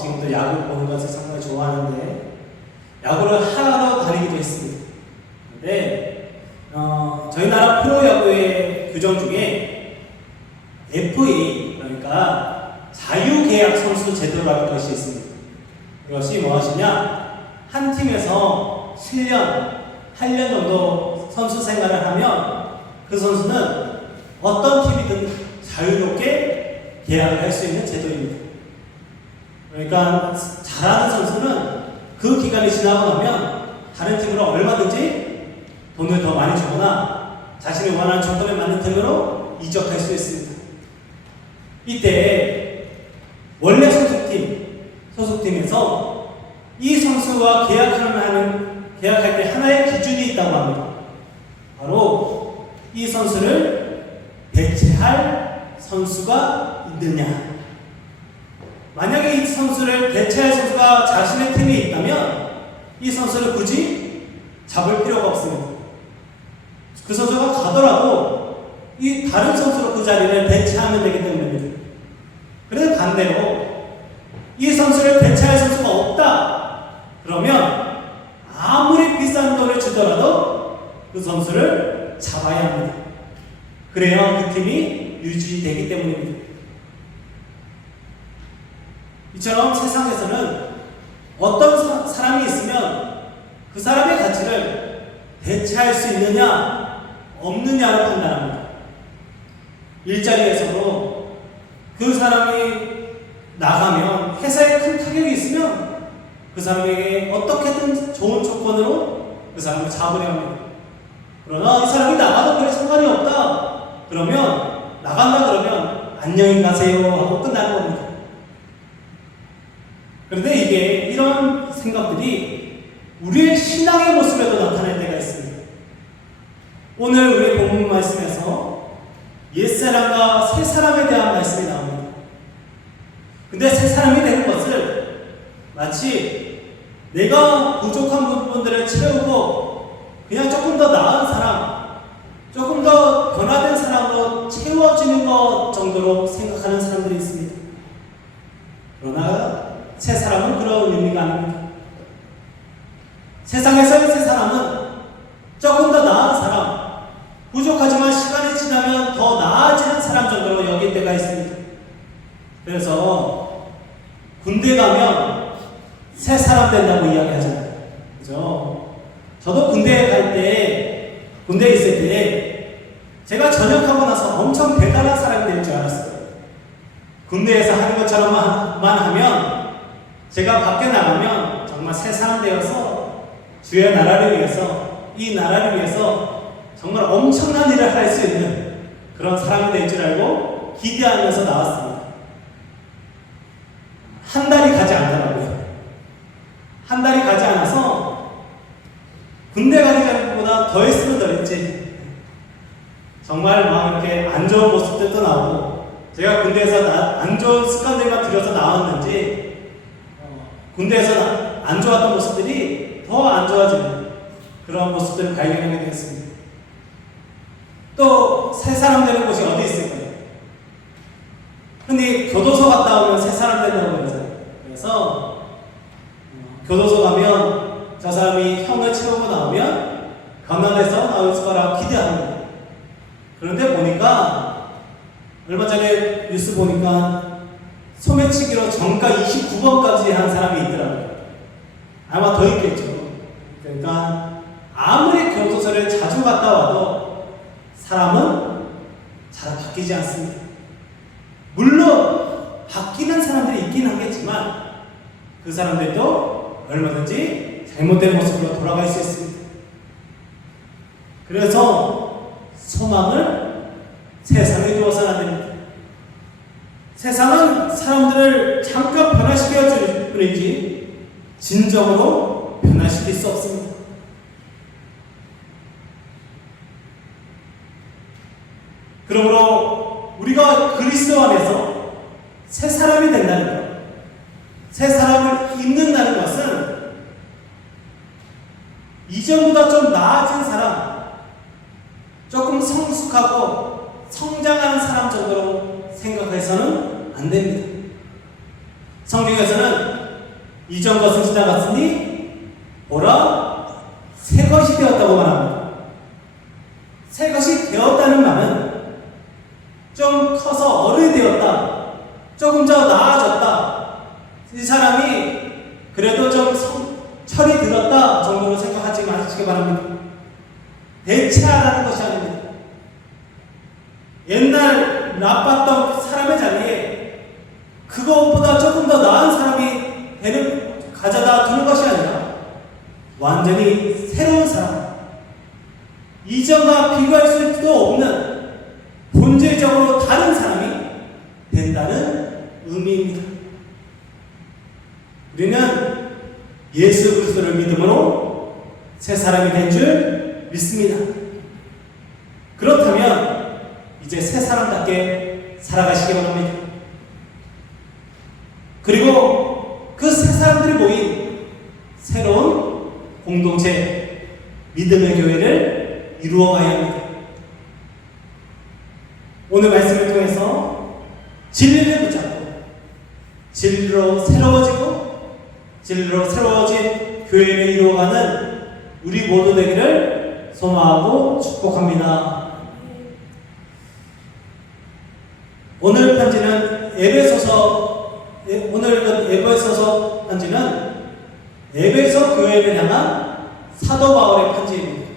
지금도 야구 보는 것을 상당히 좋아하는데 야구를 하러 다니기도 했습니다. 근데 저희 나라 프로야구의 규정 중에 FA, 그러니까 자유계약 선수 제도라는 것이 있습니다. 이것이 무엇이냐? 한 팀에서 7년, 8년 정도 선수 생활을 하면 그 선수는 어떤 팀이든 자유롭게 계약을 할 수 있는 제도입니다. 그러니까 잘하는 선수는 그 기간이 지나고 나면 다른 팀으로 얼마든지 돈을 더 많이 주거나 자신이 원하는 조건에 맞는 팀으로 이적할 수 있습니다. 이때 원래 소속팀에서 이 선수와 계약할 때 하나의 기준이 있다고 합니다. 바로 이 선수를 대체할 선수가 있느냐. 만약에 이 선수를 대체할 선수가 자신의 팀에 있다면 이 선수를 굳이 잡을 필요가 없습니다. 그 선수가 가더라도 이 다른 선수로 그 자리를 대체하면 되기 때문입니다. 그래서 반대로 이 선수를 대체할 선수가 없다. 그러면 아무리 비싼 돈을 주더라도 그 선수를 잡아야 합니다. 그래야 그 팀이 유지되기 때문입니다. 이처럼 세상에서는 어떤 사람이 있으면 그 사람의 가치를 대체할 수 있느냐 없느냐로 판단합니다. 일자리에서도 그 사람이 나가면 회사에 큰 타격이 있으면 그 사람에게 어떻게든 좋은 조건으로 그 사람을 잡으려 합니다. 그러나 이 사람이 나가도 그래 상관이 없다. 그러면 나간다 그러면 안녕히 가세요 하고 끝나는 겁니다. 그런데 이런 생각들이 우리의 신앙의 모습에도 나타날 때가 있습니다. 오늘 우리 본문 말씀에서 옛사람과 새사람에 대한 말씀이 나옵니다. 근데 새사람이 되는 것을 마치 내가 부족한 부분들을 채우고 그냥 조금 더 나은 사람, 조금 더 변화된 사람으로 채워지는 것 정도로 생각하는 사람들이 있습니다. 그러나 새 사람은 그런 의미가 아닙니다. 세상에서의 새 사람은 조금 더 나은 사람, 부족하지만 시간이 지나면 더 나아지는 사람 정도로 여길 때가 있습니다. 그래서 군대 가면 새 사람 된다고 이야기하잖아요. 그죠? 저도 군대에 있을 때 제가 전역하고 나서 엄청 대단한 사람이 될 줄 알았어요. 군대에서 하는 것처럼만 하면 제가 밖에 나가면 정말 새 사람 되어서 주의 나라를 위해서, 이 나라를 위해서 정말 엄청난 일을 할 수 있는 그런 사람이 될 줄 알고 기대하면서 나왔습니다. 한 달이 가지 않더라고요. 한 달이 가지 않아서 군대 가기 전보다 더 했으면 더 했지. 정말 막 이렇게 안 좋은 모습들도 나오고, 제가 군대에서 안 좋은 습관들만 들여서 나왔는지 군대에서 안 좋았던 모습들이 더 안 좋아지는 그런 모습들을 발견하게 되었습니다. 또 새 사람 되는 곳이 어디 있을까요? 흔히 교도소 갔다 오면 새 사람 된다고 그러잖아요. 그래서 교도소 가면 저 사람이 형을 채우고 나오면 변화돼서 나올 거라 기대합니다. 그런데 보니까 얼마 전에 뉴스 보니까 소매치기로 정가 29번까지 한 사람이 있더라고요. 아마 더 있겠죠. 그러니까 아무리 교도소를 자주 갔다 와도 사람은 잘 바뀌지 않습니다. 물론 바뀌는 사람들이 있긴 하겠지만 그 사람들도 얼마든지 잘못된 모습으로 돌아갈 수 있습니다. 그래서 소망을 세상에 두어서는 안 됩니다. 세상은 사람들을 잠깐 변화시켜 줄 뿐이지 진정으로 변화시킬 수 없습니다. 그러므로 우리가 그리스도 안에서 새 사람이 된다는 것, 새 사람을 입는다는 것은 이전보다 좀 나아진 사람, 조금 성숙하고 성장하는 사람 정도로 생각해서는 안 됩니다. 성경에서는 이전 것은 지나갔으니 보라 새 것이 되었다고 말합니다. 새 것이 되었다는 말은 좀 커서 어른이 되었다, 조금 더 나아졌다, 이 사람이 그래도 좀 철이 들었다 정도로 생각하지 마시기 바랍니다. 대체하라는 것이 아닙니다. 옛날 나빴던 사람의 자리에 그것보다 조금 더 나은 사람이 가져다 두는 것이 아니라 완전히 새로운 사람, 이전과 비교할 수도 없는 본질적으로 다른 사람이 된다는 의미입니다. 우리는 예수 그리스도를 믿음으로 새 사람이 된 줄 믿습니다. 그렇다면 이제 새 사람답게 살아가시기 바랍니다. 그리고 그 새 사람들이 모인 새로운 공동체, 믿음의 교회를 이루어가야 합니다. 오늘 말씀을 통해서 진리를 붙잡고 진리로 새로워지고 진리로 새로워진 교회를 이루어가는 우리 모두 되기를 소망하고 축복합니다. 오늘 편지는 오늘 에베소서 편지는 에베소 교회를 향한 사도 바울의 편지입니다.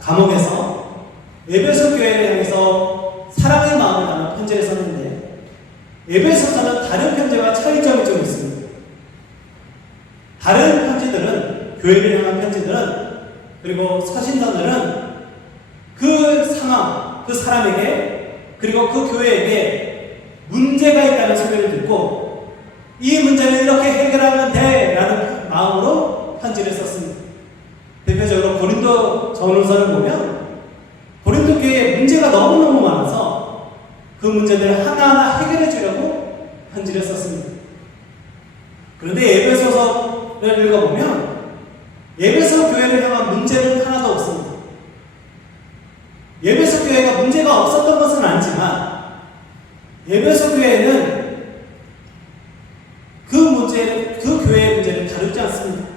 감옥에서 에베소 교회를 향해서 사랑의 마음을 담은 편지를 썼는데, 에베소서는 다른 편지와 차이점이 좀 있습니다. 다른 편지들은, 교회를 향한 편지들은, 그리고 서신서들은 그 상황, 그 사람에게, 그리고 그 교회에게 문제가 있다는 소리를 듣고 이 문제는 이렇게 해결하면 돼 라는 마음으로 편지를 썼습니다. 대표적으로 고린도 전후서를 보면 고린도 교회에 문제가 너무너무 많아서 그 문제들을 하나하나 해결해 주려고 편지를 썼습니다. 그런데 에베소서를 읽어보면 에베소 교회를 향한 문제는 하나도 없습니다. 에베소 교회가 문제가 없었던 것은 아니지만 에베소 교회는 그 교회의 문제를 다루지 않습니다.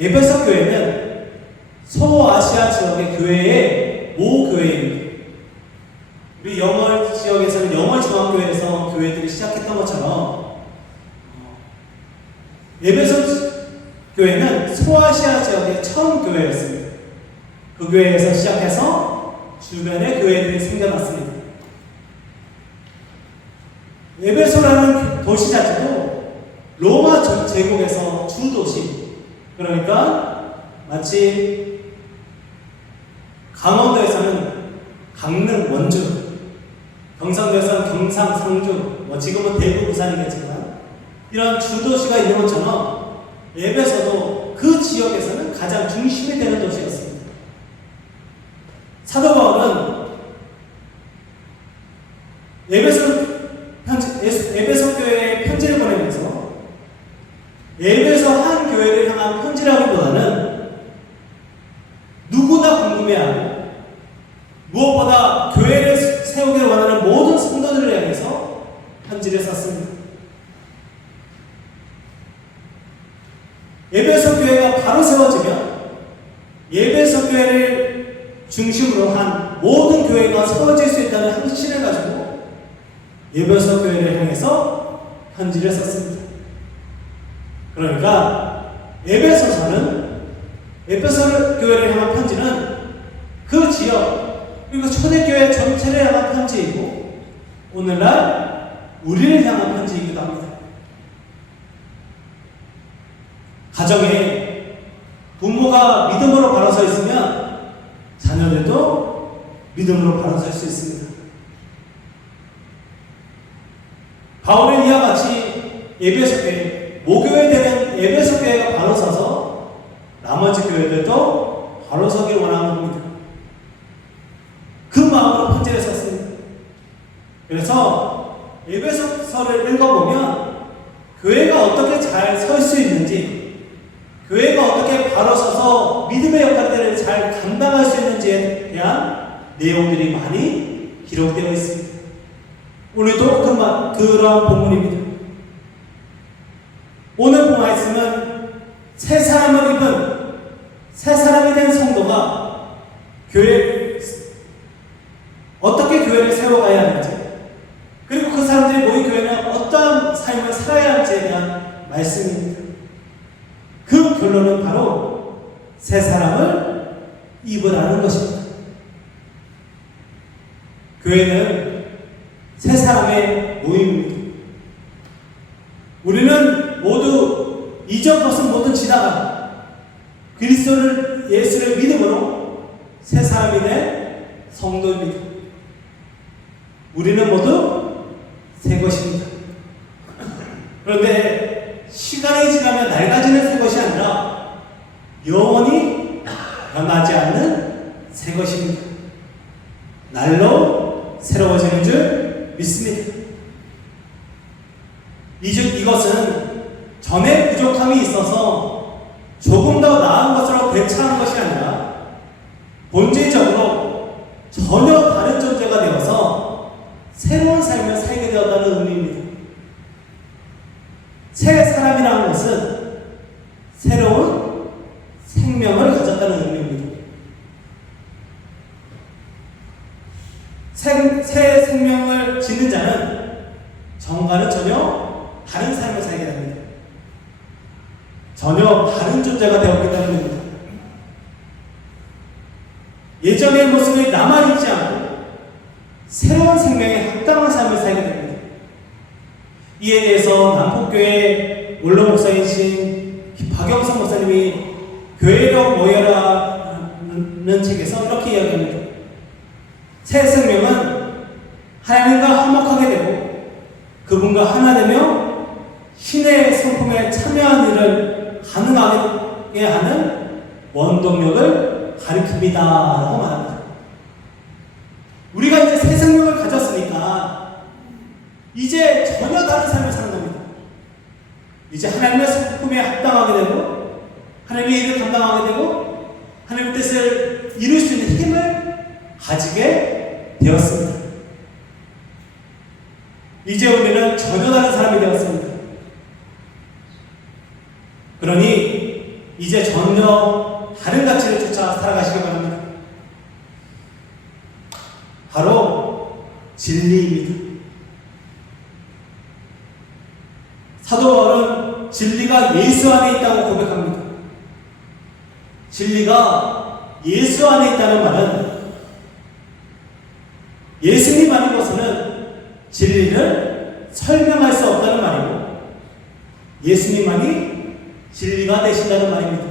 에베소 교회는 소아시아 지역의 교회의 모교회입니다. 우리 영월 지역에서는 영월 중앙교회에서 교회들이 시작했던 것처럼 에베소 교회는 소아시아 지역의 처음 교회였습니다. 그 교회에서 시작해서 주변의 교회들이 생겨났습니다. 에베소라는 도시 자체도 로마 제국에서 주도시, 그러니까 마치 강원도에서는 강릉, 원주, 경상도에서는 경상, 상주, 지금은 대구, 부산이겠지만 이런 주도시가 있는 것처럼 에베소도 그 지역에서는 가장 중심이 되는 도시였습니다. 사도 바울은 에베소 교회에 편지를 보내면서 에베소 한 교회를 향한 편지라기보다는 누구나 궁금해하는, 무엇보다 교회를 세우기를 원하는 모든 성도들을 향해서 편지를 썼습니다. 에베소 교회가 바로 세워지면 에베소 교회를 중심으로 한 모든 교회가 세워질 수 있다는 확신을 가지고 에베소 교회를 향해서 편지를 썼습니다. 그러니까 에베소 교회를 향한 편지는 그 지역 그리고 초대교회 전체를 향한 편지이고 오늘날 우리를 향한 편지이기도 합니다. 가정에 부모가 믿음으로 바로 서 있으면 자녀들도 믿음으로 바로 설 수 있습니다. 바울의 이와 같이 에베소 교회, 모교회 되는 에베소 교회가 바로 서서 나머지 교회들도 바로 서길 원하는 겁니다. 그 마음으로 편지를 썼습니다. 그래서 에베소서를 읽어보면 교회가 어떻게 잘 설 수 있는지, 교회가 어떻게 바로 서서 믿음의 역할들을 잘 감당할 수 있는지에 대한 내용들이 많이 기록되어 있습니다. 오늘도 그러한 본문입니다. 오늘 본 말씀은 새 사람을 입은 새 사람이 된 성도가 어떻게 교회를 세워가야 하는지, 그리고 그 사람들이 모인 교회는 어떠한 삶을 살아야 할지에 대한 말씀입니다. 그 결론은 바로 새 사람을 입으라는 것입니다. 교회는 새 사람의 모임입니다. 우리는 모두 이전 것은 모두 지나가 그리스도를 예수를 믿음으로 새 사람이 된 성도입니다. 우리는 모두 새 것입니다. 그런데 시간이 지나면 낡아지는 새 것이 아니라 영원히 변하지 않는 새 것입니다. 날로 새로워지는 줄 믿습니다. 이것은 전에 부족함이 있어서 조금 더 나은 것으로 배차한 것이 아니라 본질적으로 전혀 다른 존재가 되어서 새로운 삶을 살게 되었다는 의미입니다. 새 사람이라는 것은 새로운 생명을 가졌다는 의미입니다. 새 생명을 짓는 자는 전과는 전혀 다른 삶을 살게 됩니다. 전혀 다른 존재가 되었기 때문입니다. 예전의 모습이 남아있지 않고 새로운 생명에 합당한 삶을 살게 됩니다. 이에 대해서 남북교회 원로 목사이신 박영선 목사님이 교회로 모여라는 책에서 이렇게 이야기합니다. 새 생명은 하나님과 화목하게 되고 그분과 하나 되며 신의 성품에 참여하는 일을 가능하게 하는 원동력을 가리킵니다 라고 말합니다. 우리가 이제 새 생명을 가졌으니까 이제 전혀 다른 삶을 사는 겁니다. 이제 하나님의 성품에 합당하게 되고 하나님의 일을 감당하게 되고 하나님의 뜻을 이룰 수 있는 힘을 가지게 되었습니다. 이제 우리는 전혀 다른 사람이 되었습니다. 그러니 이제 전혀 다른 가치를 쫓아 살아가시기 바랍니다. 바로 진리입니다. 사도 바울은 진리가 예수 안에 있다고 고백합니다. 진리가 예수 안에 있다는 말은 예수님 아니고서는 진리를 설명할 수 없다는 말이고 예수님만이 진리가 되신다는 말입니다.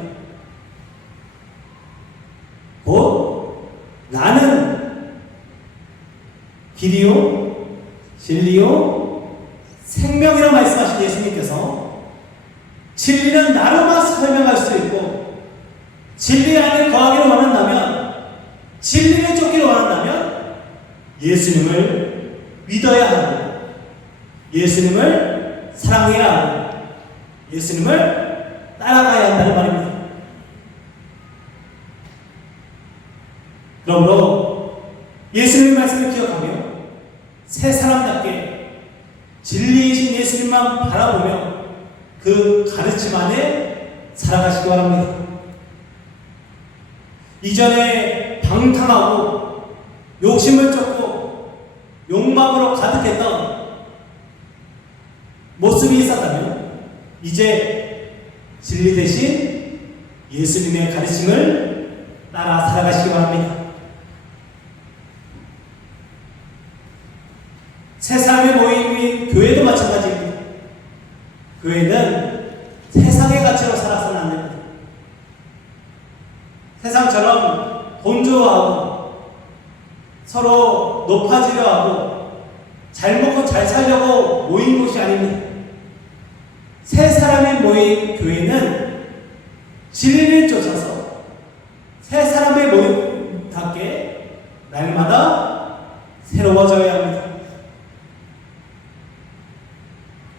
곧 나는 길이요 진리요 생명이라 말씀하신 예수님께서 진리는 나로만 설명할 수 있고 진리 안에 거하기를 원한다면 진리를 쫓기를 원한다면 예수님을 믿어야 하고 예수님을 사랑해야 하고 예수님을 따라가야 한다는 말입니다. 그러므로 예수님의 말씀을 기억하며 새 사람답게 진리이신 예수님만 바라보며 그 가르침 안에 살아가시기 바랍니다. 이전에 방탕하고 욕심을 쫓고 욕망으로 가득했던 모습이 있었다면 이제 진리 대신 예수님의 가르침을 따라 살아가시기 바랍니다. 새 사람의 모임인 교회도 마찬가지입니다. 교회는 세상의 가치로 살아서는 안 됩니다. 세상처럼 돈 좋아하고 서로 높아지려 하고 잘 먹고 잘 살려고 모인 곳이 아닙니다. 새 사람이 모인 교회는 진리를 쫓아서 새 사람의 모임답게 날마다 새로워져야 합니다.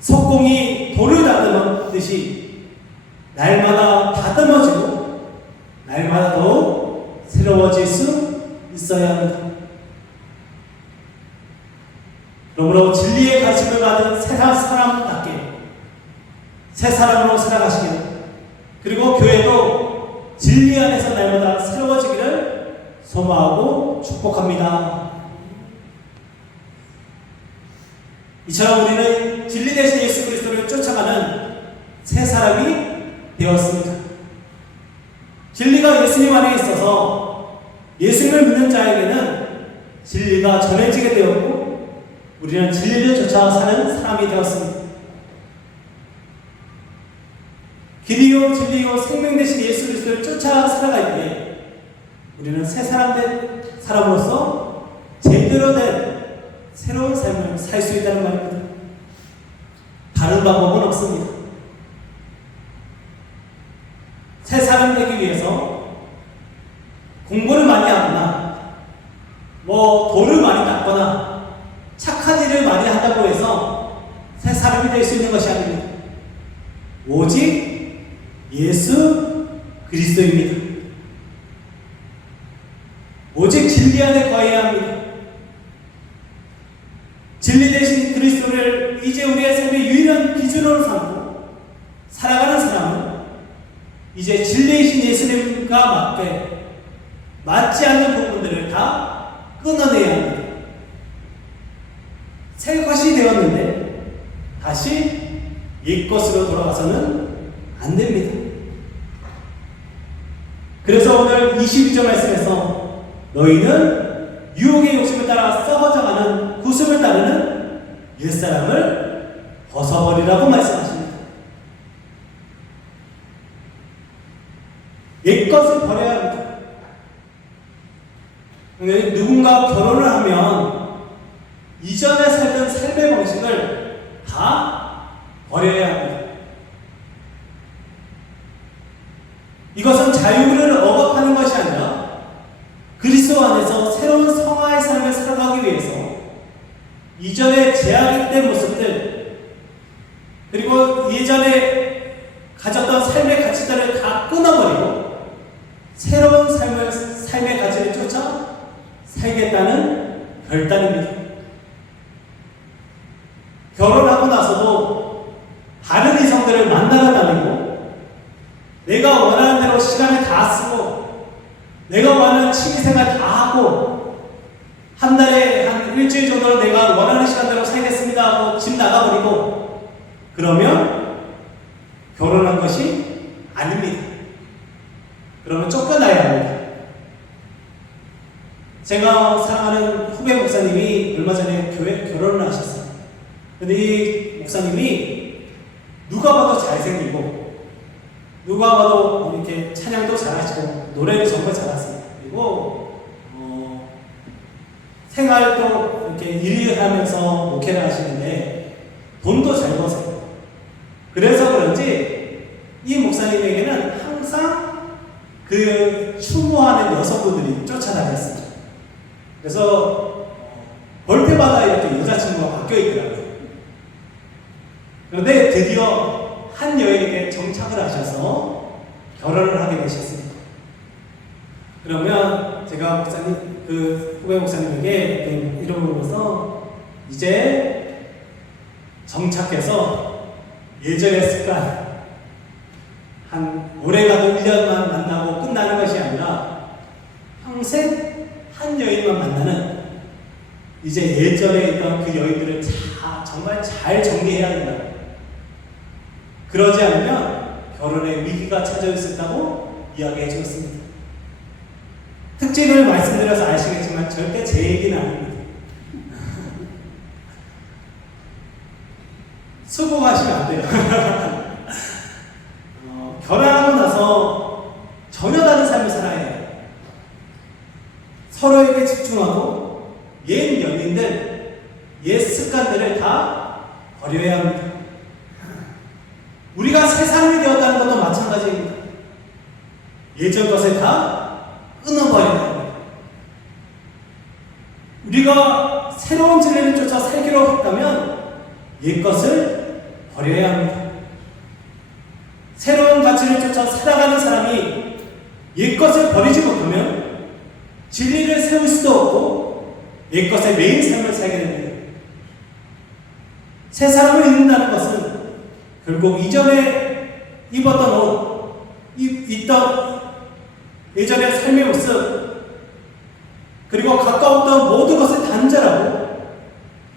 석공이 돌을 다듬듯이 날마다 다듬어지고 날마다 더욱 새로워질 수 있어야 합니다. 그러므로 받은 새 사람답게 새 사람으로 살아가시기를, 그리고 교회도 진리 안에서 날마다 새로워지기를 소망하고 축복합니다. 이처럼 우리는 진리 대신 예수 그리스도를 쫓아가는 새 사람이 되었습니다. 진리가 예수님 안에 있어서 예수님을 믿는 자에게는 진리가 전해지게 되었고 우리는 진리를 쫓아 사는 사람이 되었습니다. 길이요 진리요 생명 되신 예수 그리스도를 쫓아 살아갈 때 우리는 새 사람 된 사람으로서 제대로 된 새로운 삶을 살 수 있다는 말입니다. 다른 방법은 없습니다. 새 사람 되기 위해서 공부를 많이 하거나 돌을 많이 닦거나 착한 일을 많이 한다고 해서 새 사람이 될 수 있는 것이 아닙니다. 오직 예수 그리스도입니다. 오직 진리 안에 거해야 합니다. 진리 대신 그리스도를 이제 우리의 삶의 유일한 기준으로 삼고 살아가는 사람은 이제 진리이신 예수님과 맞지 않는 부분들을 다 끊어내야 합니다. 새 것이 되었는데 다시 옛 것으로 돌아가서는 안 됩니다. 그래서 오늘 22절 말씀에서 너희는 유혹의 욕심을 따라 썩어져가는 구습을 따르는 옛사람을 벗어버리라고 말씀하십니다. 옛것을 버려야 합니다. 누군가 결혼을 하면 이전에 살던 삶의 방식을 다 버려야 합니다. 이것은 자유를 억압하는 것이 아니라 그리스도 안에서 새로운 성화의 삶을 살아가기 위해서 이전에 제약된 모습들 그리고 예전에 가졌던 삶의 가치들을 다 끊어버리고 새로운 삶의 가치를 쫓아 살겠다는 결단입니다. 결혼하고 나서도 다른 이성들을 만나러 다니고 내가 원하는 대로 시간을 다 쓰고 내가 원하는 취미생활 다 하고 한 달에 한 일주일 정도는 내가 원하는 시간대로 살겠습니다 하고 집 나가버리고 그러면 결혼한 것이 아닙니다. 그러면 쫓겨나야 합니다. 제가 사랑하는 후배 목사님이 얼마 전에 결혼을 하셨어요. 근데 이 목사님이 누가 봐도 잘생기고 누가 봐도 이렇게 찬양도 잘하시고 노래를 정말 잘하세요. 그리고 생활도 이렇게 일을 하면서 목회를 하시는데 돈도 잘 버세요. 그래서 그런지 이 목사님에게는 항상 그 추모하는 여성분들이 쫓아다녔습니다. 그래서 볼 때마다 이렇게 여자친구가 바뀌어 있더라고요. 그런데 드디어 한 여인에게 정착을 하셔서 결혼을 하게 되셨습니다. 그러면 제가 후배 목사님에게 이름을 불러서 이제 정착해서 예전의 습관 오래가도 1년만 만나고 끝나는 것이 아니라 평생 한 여인만 만나는 이제 예전에 있던 그 여인들을 정말 잘 정리해야 된다. 그러지 않으면 결혼의 위기가 찾아있었다고 이야기해 주었습니다. 특징을 말씀드려서 아시겠지만 절대 제 얘기는 아닙니다. 수긍하시면 안 돼요. 결혼하고 나서 전혀 다른 삶을 살아야 해요. 서로에게 집중하고 옛 연인들, 옛 습관들을 다 버려야 합니다. 우리가 새 사람이 되었다는 것도 마찬가지입니다. 예전 것을 다 끊어버려야 합니다. 우리가 새로운 진리를 쫓아 살기로 했다면 옛 것을 버려야 합니다. 새로운 가치를 쫓아 살아가는 사람이 옛 것을 버리지 못하면 진리를 세울 수도 없고 옛 것의 메인 삶을 살게 됩니다. 새 사람을 입는다는 것은 결국 이전에 입었던 옷, 있던 예전의 삶의 모습, 그리고 가까웠던 모든 것을 단절하고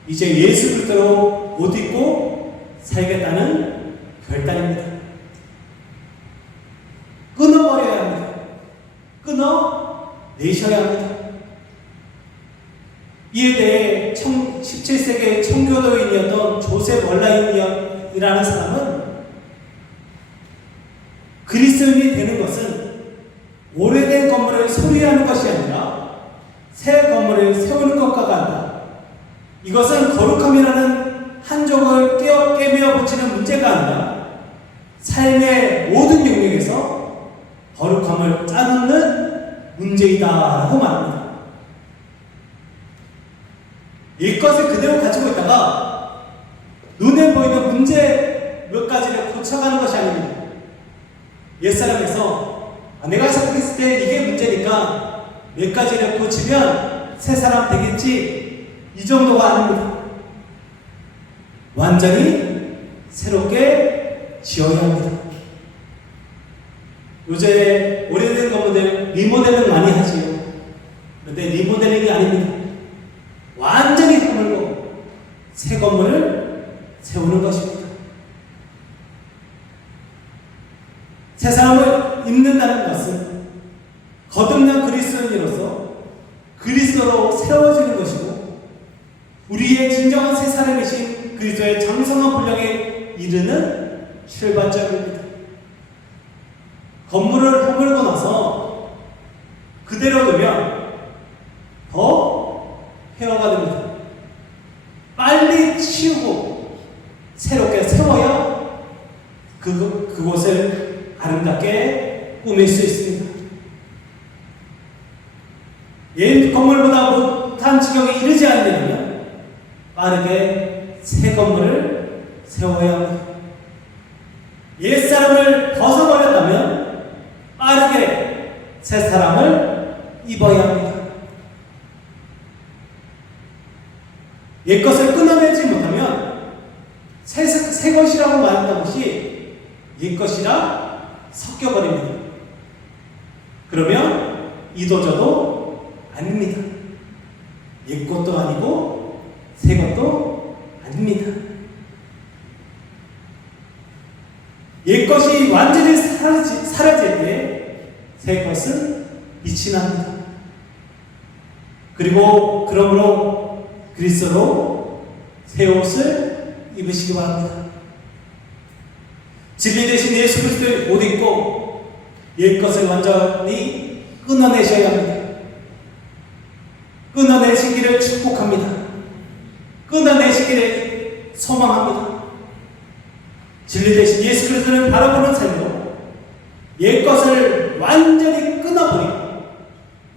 이제 예수 그리스도로 옷 입고 살겠다는 결단입니다. 끊어버려야 합니다. 끊어내셔야 합니다. 이에 대해 17세기의 청교도인이었던 조셉 월라인이라는 사람은 그리스도인이 되는 것은 오래된 건물을 소유하는 것이 아니라 새 건물을 세우는 것과 같다. 이것은 거룩함이라는 한쪽을 깨며 붙이는 문제가 아니라 삶의 모든 영역에서 거룩함을 짜놓는 문제이다라고 말합니다. 일것을 그대로 가지고 있다가 눈에 보이는 문제 몇 가지를 고쳐가는 것이 아닙니다. 옛사람에서 내가 생각했을 때 이게 문제니까 몇 가지를 고치면 새 사람 되겠지, 이 정도가 아닙니다. 완전히 새롭게 지어야 합니다. 요새 오래된 건물들 리모델링 많이 하지요. 그런데 리모델링이 아닙니다. 완전히 허물고 새 건물을 세우는 것입니다. 새 사람을 입는다는 것은 거듭난 그리스도인으로서 그리스도로 세워지는 것이고 우리의 진정한 새 사람이신 그리스도의 장성한 분량에 이르는 출발점입니다. 건물을 허물고 나서 그대로 두면 더 폐허가 됩니다. 빨리 치우고 새롭게 세워야 그곳을 아름답게 꾸밀 수 있습니다. 옛 건물보다 못한 지경에 이르지 않으려면 빠르게 새 건물을 세워야 합니다. 옛 사람을 벗어버렸다면 빠르게 새 사람을 입어야 합니다. 옛 것을 끊어내지 못하면 새 것이라고 말했던 것이 옛 것이랑 섞여버립니다. 그러면 이도저도 아닙니다. 옛 것도 아니고 새 것도 아닙니다. 옛 것이 완전히 사라질 때 새 것은 빛이 납니다. 그리고 그러므로 그리스도로 새 옷을 입으시기 바랍니다. 진리 대신 예수 그리스도의 옷 입고 옛 것을 완전히 끊어내셔야 합니다. 끊어내시기를 축복합니다. 끊어내시기를 소망합니다. 진리 대신 예수 그리스도를 바라보는 삶으로 옛 것을 완전히 끊어버리고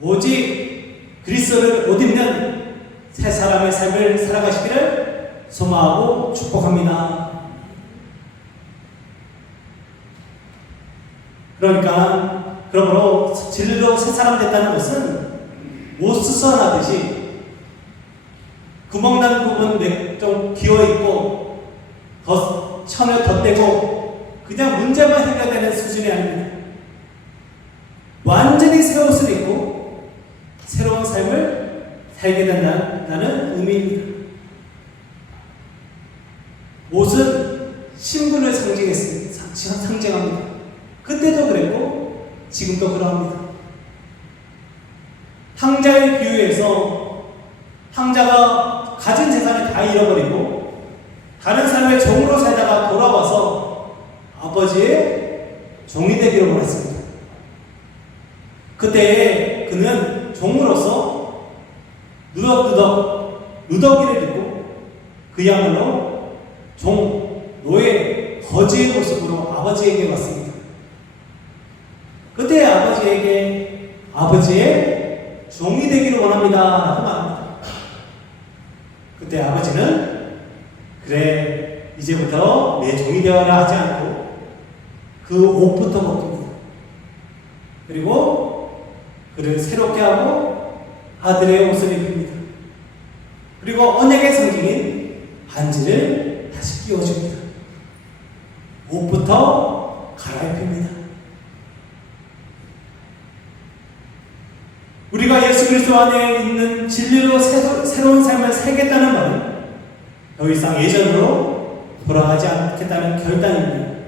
오직 그리스도를 옷 입는 새 사람의 삶을 살아가시기를 소망하고 축복합니다. 그러므로 진리로 새 사람 됐다는 것은 옷 수선하듯이 구멍난 부분 좀 기어있고 천을 덧대고 그냥 문제만 해결되는 수준이 아닙니다. 완전히 새 옷을 입고 새로운 삶을 살게 된다는 의미입니다. 옷은 신분을 상징합니다. 그때도 그랬고 지금도 그러합니다. 탕자의 비유에서 탕자가 가진 재산을 다 잃어버리고 다른 사람의 종으로 살다가 돌아와서 아버지의 종이 되기로 말했습니다. 그때 그는 종으로서 누더기를 입고 그야말로 노예, 거지의 모습으로 아버지에게 왔습니다. 그때 아버지에게 아버지의 종이 되기를 원합니다 라고 말합니다. 그때 아버지는 그래 이제부터 내 종이 되어라 하지 않고 그 옷부터 벗깁니다. 그리고 그를 새롭게 하고 아들의 옷을 입힙니다. 그리고 언약의 상징인 반지를 마음부터 갈아입힙니다. 우리가 예수 그리스도 안에 있는 진리로 새로운 삶을 살겠다는 말은 더 이상 예전으로 돌아가지 않겠다는 결단입니다.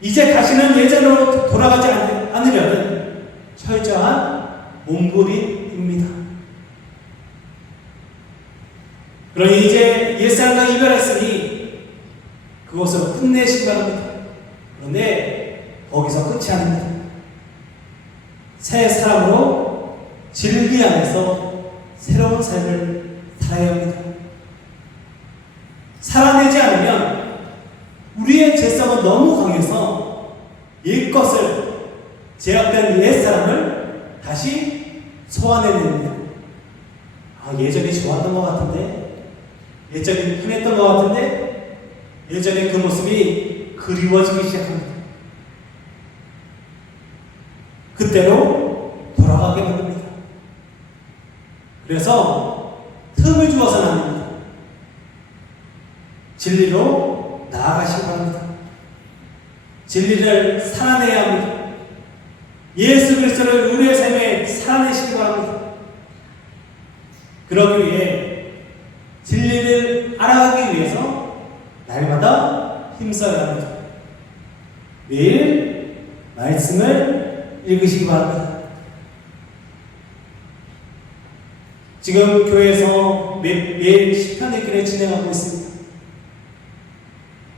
이제 다시는 예전으로 돌아가지 않으려는 철저한 몸부림입니다. 그러니 이제 옛사람과 이별했으니 그것을 끝내시기 바랍니다. 그런데 거기서 끝이 아닙니다. 새 사람으로 진리 안에서 새로운 삶을 살아야 합니다. 살아내지 않으면 우리의 죄성은 너무 강해서 옛것을, 제약된 옛사람을 다시 소환해냅니다. 예전에 좋았던 것 같은데, 예전에 편했던 것 같은데, 예전에 그 모습이 그리워지기 시작합니다. 그때로 돌아가게 만듭니다. 그래서 틈을 주어서는 안 됩니다. 진리로 나아가시기 바랍니다. 진리를 살아내야 합니다. 예수 그리스도를 우리의 삶에 살아내시기 바랍니다. 그러기 위해 진리를 알아가기 위해서 날마다 힘써야 합니다. 매일 말씀을 읽으시기 바랍니다. 지금 교회에서 매일 시편 읽기를 진행하고 있습니다.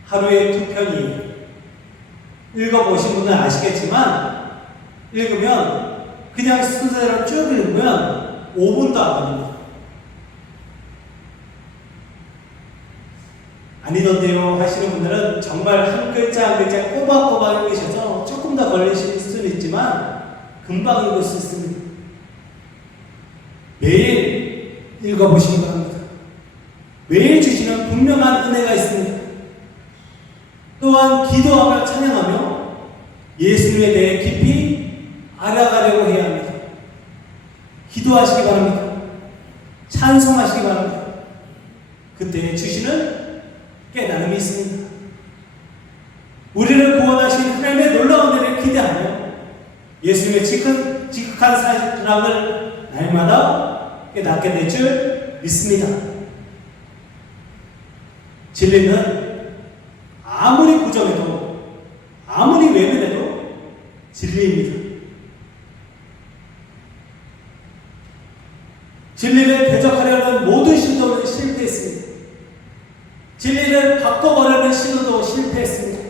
하루에 2편이 읽어보신 분은 아시겠지만 읽으면 그냥 순서대로 쭉 읽으면 5분도 안 걸립니다. 아니던데요 하시는 분들은 정말 한 글자 한 글자 꼬박꼬박 읽으셔서 조금 더 걸리실 수는 있지만 금방 읽을 수 있습니다. 매일 읽어보시기 바랍니다. 매일 주시는 분명한 은혜가 있습니다. 또한 기도하며 찬양하며 예수님에 대해 깊이 알아가려고 해야 합니다. 기도하시기 바랍니다. 찬송하시기 바랍니다. 그때 주시는 깨달음이 있습니다. 우리를 구원하신 하나님의 놀라운 은혜를 기대하며 예수님의 지극한 사랑을 날마다 깨닫게 될 줄 믿습니다. 진리는 아무리 부정해도 아무리 외면해도 진리입니다. 진리를 대적하려는 모든 시도는 실패했습니다. 진리를 바꿔버리는 시도도 실패했습니다.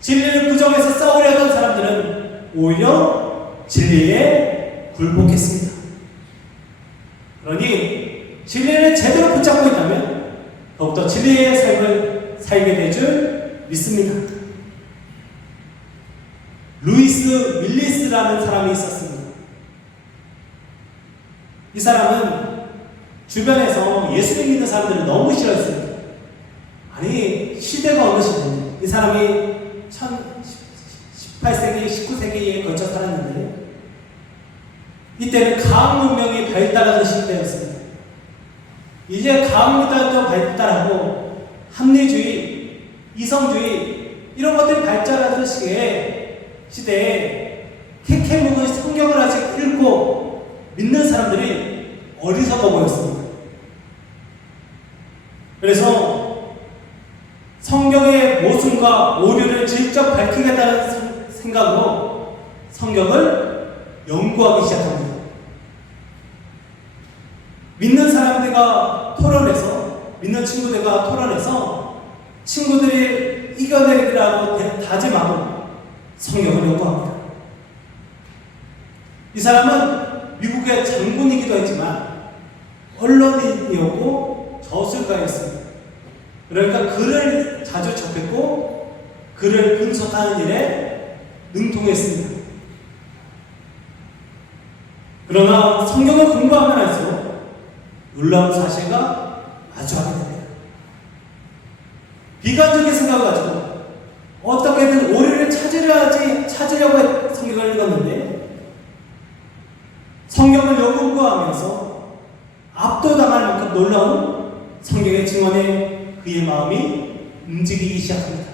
진리를 부정해서 싸우려던 사람들은 오히려 진리에 굴복했습니다. 그러니 진리를 제대로 붙잡고 있다면 더욱더 진리의 삶을 살게 될 줄 믿습니다. 루이스 밀리스라는 사람이 있었습니다. 이 사람은 주변에서 예수를 믿는 사람들을 너무 싫어했습니다. 아니, 시대가 어느 시대인데 이 사람이 18세기, 19세기에 걸쳐 살았는데 이때는 과학 문명이 발달하던 시대였습니다. 이제 과학 문명도 발달하고 합리주의, 이성주의 이런 것들이 발전하던 시대에 캐캐 묵은 성경을 아직 읽고 믿는 사람들이 어리석어 보였습니다. 그래서 성경의 모순과 오류를 직접 밝히겠다는 생각으로 성경을 연구하기 시작합니다. 믿는 사람들과 토론해서, 믿는 친구들과 토론해서 친구들이 이겨내리라고 다짐하고 성경을 연구합니다. 이 사람은 미국의 장군이기도 했지만 언론인이었고 저술가였습니다. 그러니까 글을 자주 접했고 글을 분석하는 일에 능통했습니다. 그러나 성경을 공부하면 할수록 놀라운 사실과 마주하게 됩니다. 비관적인 생각을 가지고 어떻게든 오류를 찾으려고 성경을 읽었는데 성경을 연구하면서 압도당할 만큼 놀라운 성경의 증언에 그의 마음이 움직이기 시작합니다.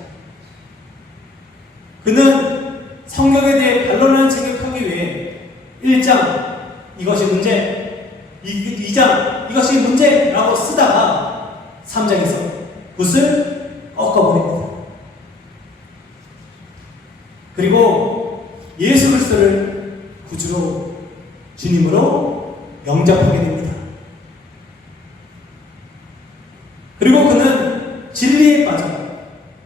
성경에 대해 반론하는 책을 펴기 위해 1장 이것이 문제, 2장 이것이 문제라고 쓰다가 3장에서 붓을 꺾어버립니다. 그리고 예수 그리스도를 구주로 주님으로 영접하게 됩니다. 그리고 그는 진리에 빠져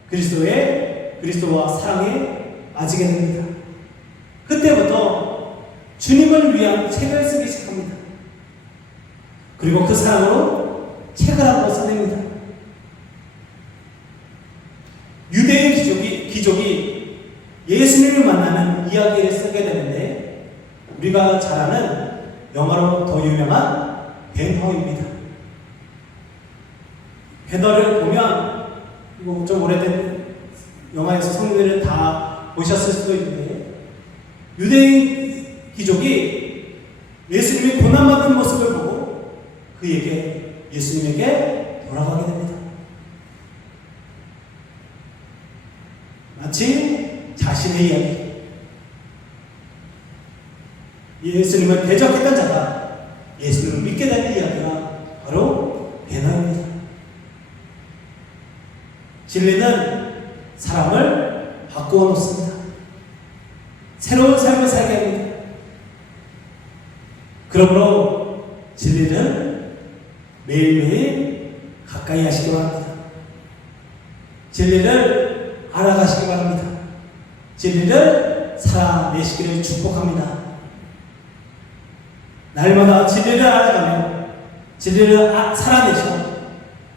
그리스도와 사랑에 빠지게 됩니다. 그때부터 주님을 위한 책을 쓰기 시작합니다. 그리고 그 사랑으로 책을 한 권 써냅니다. 유대인 귀족이 예수님을 만나는 이야기를 쓰게 되는데 우리가 잘 아는 영화로 더 유명한 벤허입니다. 벤허를 보면 이거 좀 오래된 영화에서 성들을 다 보셨을 수도 있는데 유대인 귀족이 예수님이 고난받는 모습을 보고 예수님에게 돌아가게 됩니다. 마치 자신의 이야기, 예수님을 대적했던 자가 예수님을 믿게 되는 이야기가 바로 벤허입니다. 진리는 사람을 바꾸어 놓습니다. 새로운 삶을 살게 합니다. 그러므로 진리는 매일매일 가까이 하시기 바랍니다. 진리를 알아가시기 바랍니다. 진리를 살아내시기를 축복합니다. 날마다 진리를 알아가며 진리를 살아내시고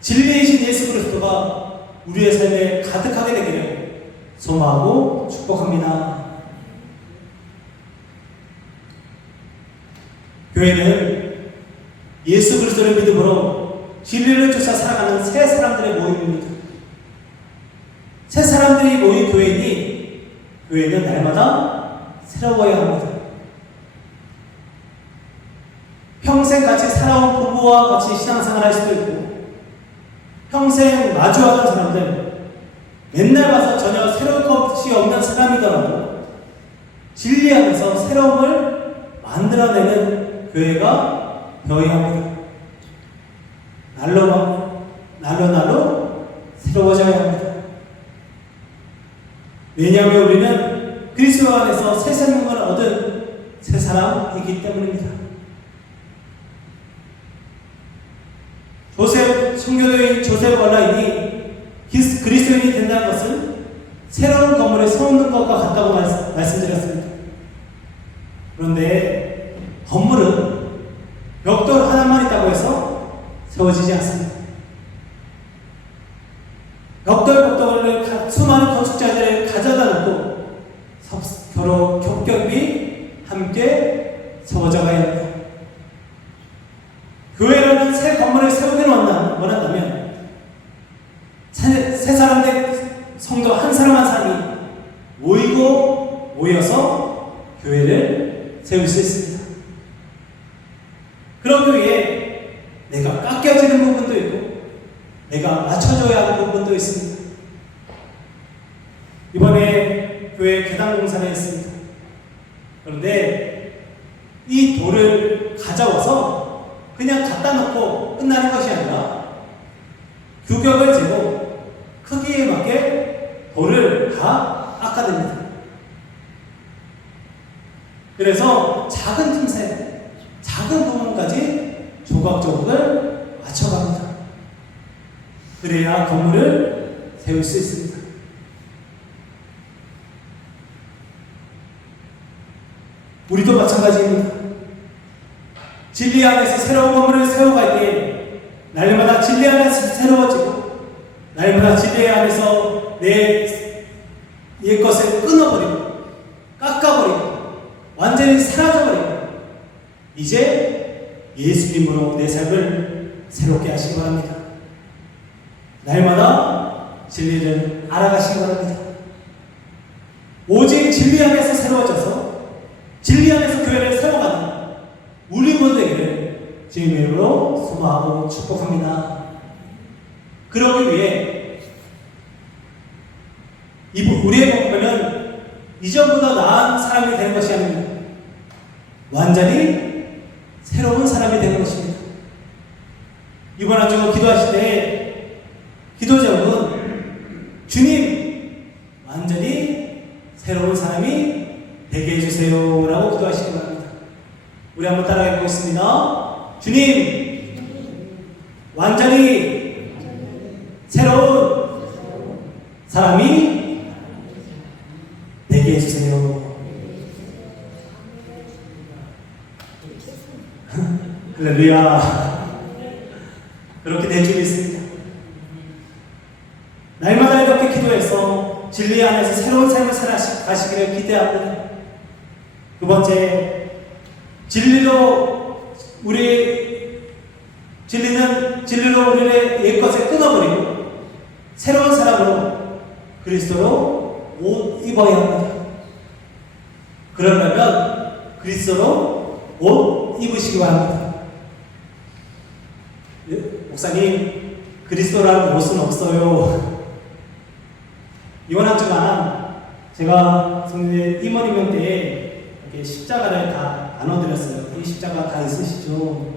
진리이신 예수 그리스도가 우리의 삶에 가득하게 되기를 소망하고 축복합니다. 교회는 예수 그리스도를 믿음으로 진리를 쫓아 살아가는 새 사람들의 모임입니다. 새 사람들이 모인 교회이니 교회는 날마다 새로워야 합니다. 평생 같이 살아온 부부와 같이 신앙생활 할 수도 있고 평생 마주하던 사람들, 맨날 봐서 전혀 새로운 것이 없는 사람이더라도 진리 안에서 새로움을 만들어내는 교회가 되어야 합니다. 날로 새로워져야 합니다. 왜냐하면 우리는 그리스도 안에서 새 생명을 얻은 새 사람이기 때문입니다. 청교도인 조셉 월라인이 그리스도인이 된다는 것은 새로운 건물을 세우는 것과 같다고 말씀드렸습니다. 그런데 건물은 벽돌 하나만 있다고 해서 세워지지 않습니다. 벽돌을 수많은 건축자들을 가져다 놓고 서로 겹겹이 함께 세워져 가야 합니다. 교회라는 새 건물을 세우기를 원한다면 새 사람들, 성도 한 사람 한 사람이 모여서 교회를 세울 수 있습니다. 그러기 위해 내가 깎여지는 부분도 있고 내가 맞춰줘야 하는 부분도 있습니다. 이번에 교회 계단 공사를 했습니다. 그런데 이 돌을 가져와서 그냥 갖다 놓고 끝나는 것이 아니라 규격을 재고 크기에 맞게 돌을 다 깎아냅니다. 그래서 작은 틈새, 작은 부분까지 조각조각을 맞춰갑니다. 그래야 건물을 세울 수 있습니다. 우리도 마찬가지입니다. 진리 안에서 새로운 건물을 세워갈 때 날마다 진리 안에서 새로워지고 날마다 진리 안에서 내 옛것을 끊어버리고 깎아버리고 완전히 사라져버리고 이제 예수님으로 내 삶을 새롭게 하시기 바랍니다. 날마다 진리를 알아가시기 바랍니다. 오직 진리 안에서 새로워져서 진리 안에서 교회를 세워가는 우리 모두에게를 주님의 이름으로 소망하고 축복합니다. 그러기 위해 우리의 목표는 이전보다 나은 사람이 되는 것이 아닙니다. 완전히 새로운 사람이 되는 것입니다. 이번 한 주간 기도하실 때 기도 제목은 주님 완전히 새로운 사람이 되게 해주세요 라고 기도하시기 바랍니다. 우리 한번 따라해 보겠습니다. 주님 완전히 새로운 사람이 되게 해주세요. 할렐루야. 그렇게 될 줄 믿습니다. 날마다 이렇게 기도해서 진리 안에서 새로운 삶을 살아가시기를 기대합니다. 두 번째, 진리로 우리의 옛것을 끊어버리고 새로운 사람으로 그리스도로 옷 입어야 합니다. 그러려면 그리스도로 옷 입으시기 바랍니다. 목사님, 그리스도라는 옷은 없어요. 이번 한 주간 제가 성대 임원임원 때 이렇게 십자가를 다 나눠드렸어요. 이 십자가 다 있으시죠?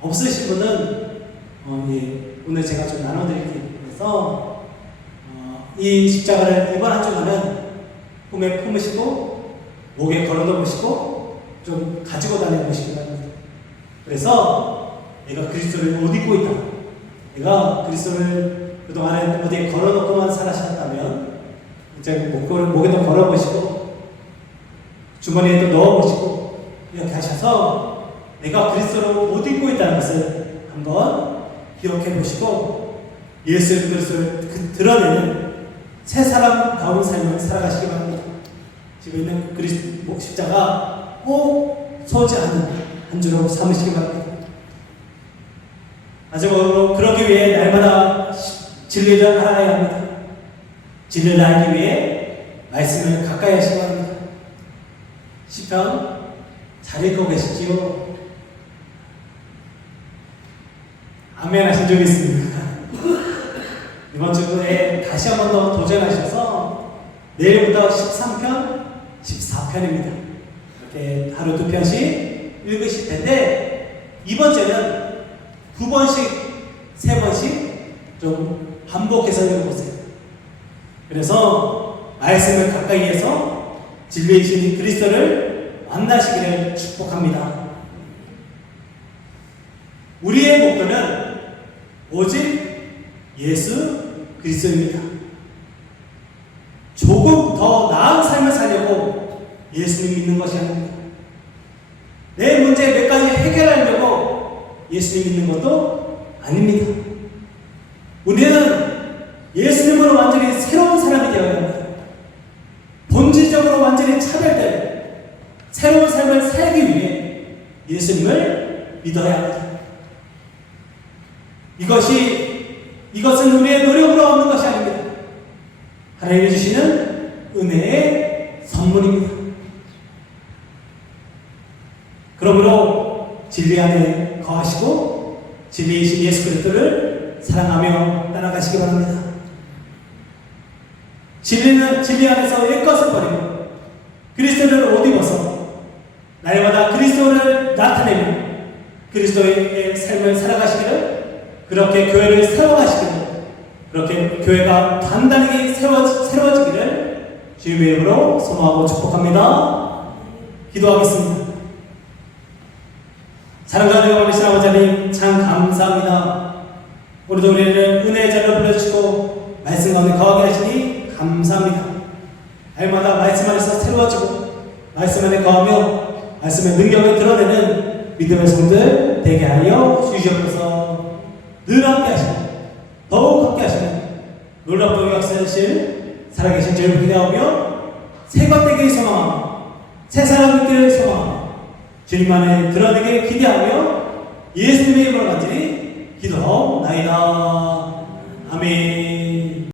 없으신 분은 오늘 제가 좀 나눠드릴게요. 그래서 이 십자가를 이번 한 주간은 품에 품으시고 목에 걸어놓으시고 좀 가지고 다녀보시기 바랍니다. 그래서 내가 그리스도를 못 입고 있다. 내가 그리스도를 그동안에 어디에 걸어놓고만 살아셨다면 이제 목에도 걸어보시고 주머니에도 넣어보시고 이렇게 하셔서 내가 그리스도를 못 입고 있다는 것을 한번 기억해 보시고 예수 그리스도를 드러내는 새 사람다운 삶을 살아가시기 바랍니다. 지금 있는 그리스도 십자가 꼭 소지하는 한 주로 삼으시기 바랍니다. 마지막으로 그러기 위해 날마다 진리를 알아야 합니다. 진리를 알기 위해 말씀을 가까이 하시기 바랍니다. 시편 잘 읽고 계시지요? 아멘 하신 적이 있습니다. 이번 주에 다시 한 번 더 도전하셔서 내일부터 13편, 14편입니다. 이렇게 하루 2편씩 읽으실 텐데 이번 주에는 2번씩, 3번씩 좀 반복해서 읽어보세요. 그래서 말씀을 가까이 해서 진리이신 그리스도를 만나시기를 축복합니다. 우리의 목표는 오직 예수 그리스도입니다. 조금 더 나은 삶을 살려고 예수님 믿는 것이 아닙니다. 내 문제 몇 가지 해결하려고 예수님 믿는 것도 아닙니다. 우리는 예수님으로 완전히 새로운 사람이 되어야 합니다. 본질적으로 완전히 차별된 새로운 삶을 살기 위해 예수님을 믿어야 합니다. 이것은 우리의 노력으로 얻는 것이 아닙니다. 하나님이 주시는 은혜의 선물입니다. 그러므로 진리 안에 거하시고 진리이신 예수 그리스도를 사랑하며 따라가시기 바랍니다. 진리 안에서 옛것을 버리고 그리스도를 옷 입어서 날마다 그리스도를 나타내며 그리스도의 삶을 살아가시기를, 그렇게 교회를 세워가시기를, 그렇게 교회가 단단하게 세워지기를 주님의 이름으로 소망하고 축복합니다. 기도하겠습니다. 사랑하는 여호와신 아버지 하나님, 참 감사합니다. 오늘도 우리를 은혜의 자리로 불러주시고 말씀 가운데 거하게 하시니 감사합니다. 날마다 말씀 안에서 새로워지고 말씀 안에 거하며 말씀의 능력을 드러내는 믿음의 성들 되게 하여 주시옵소서. 늘 함께 하시는, 더욱 함께 하시는 놀랍고 역사하실 살아계신 주를 기대하며 새것되기를 소망하며 새 사람 되기를 소망하며 주님만을 드러내기를 기대하며 예수님의 이름으로 간절히 기도하옵나이다. 아멘.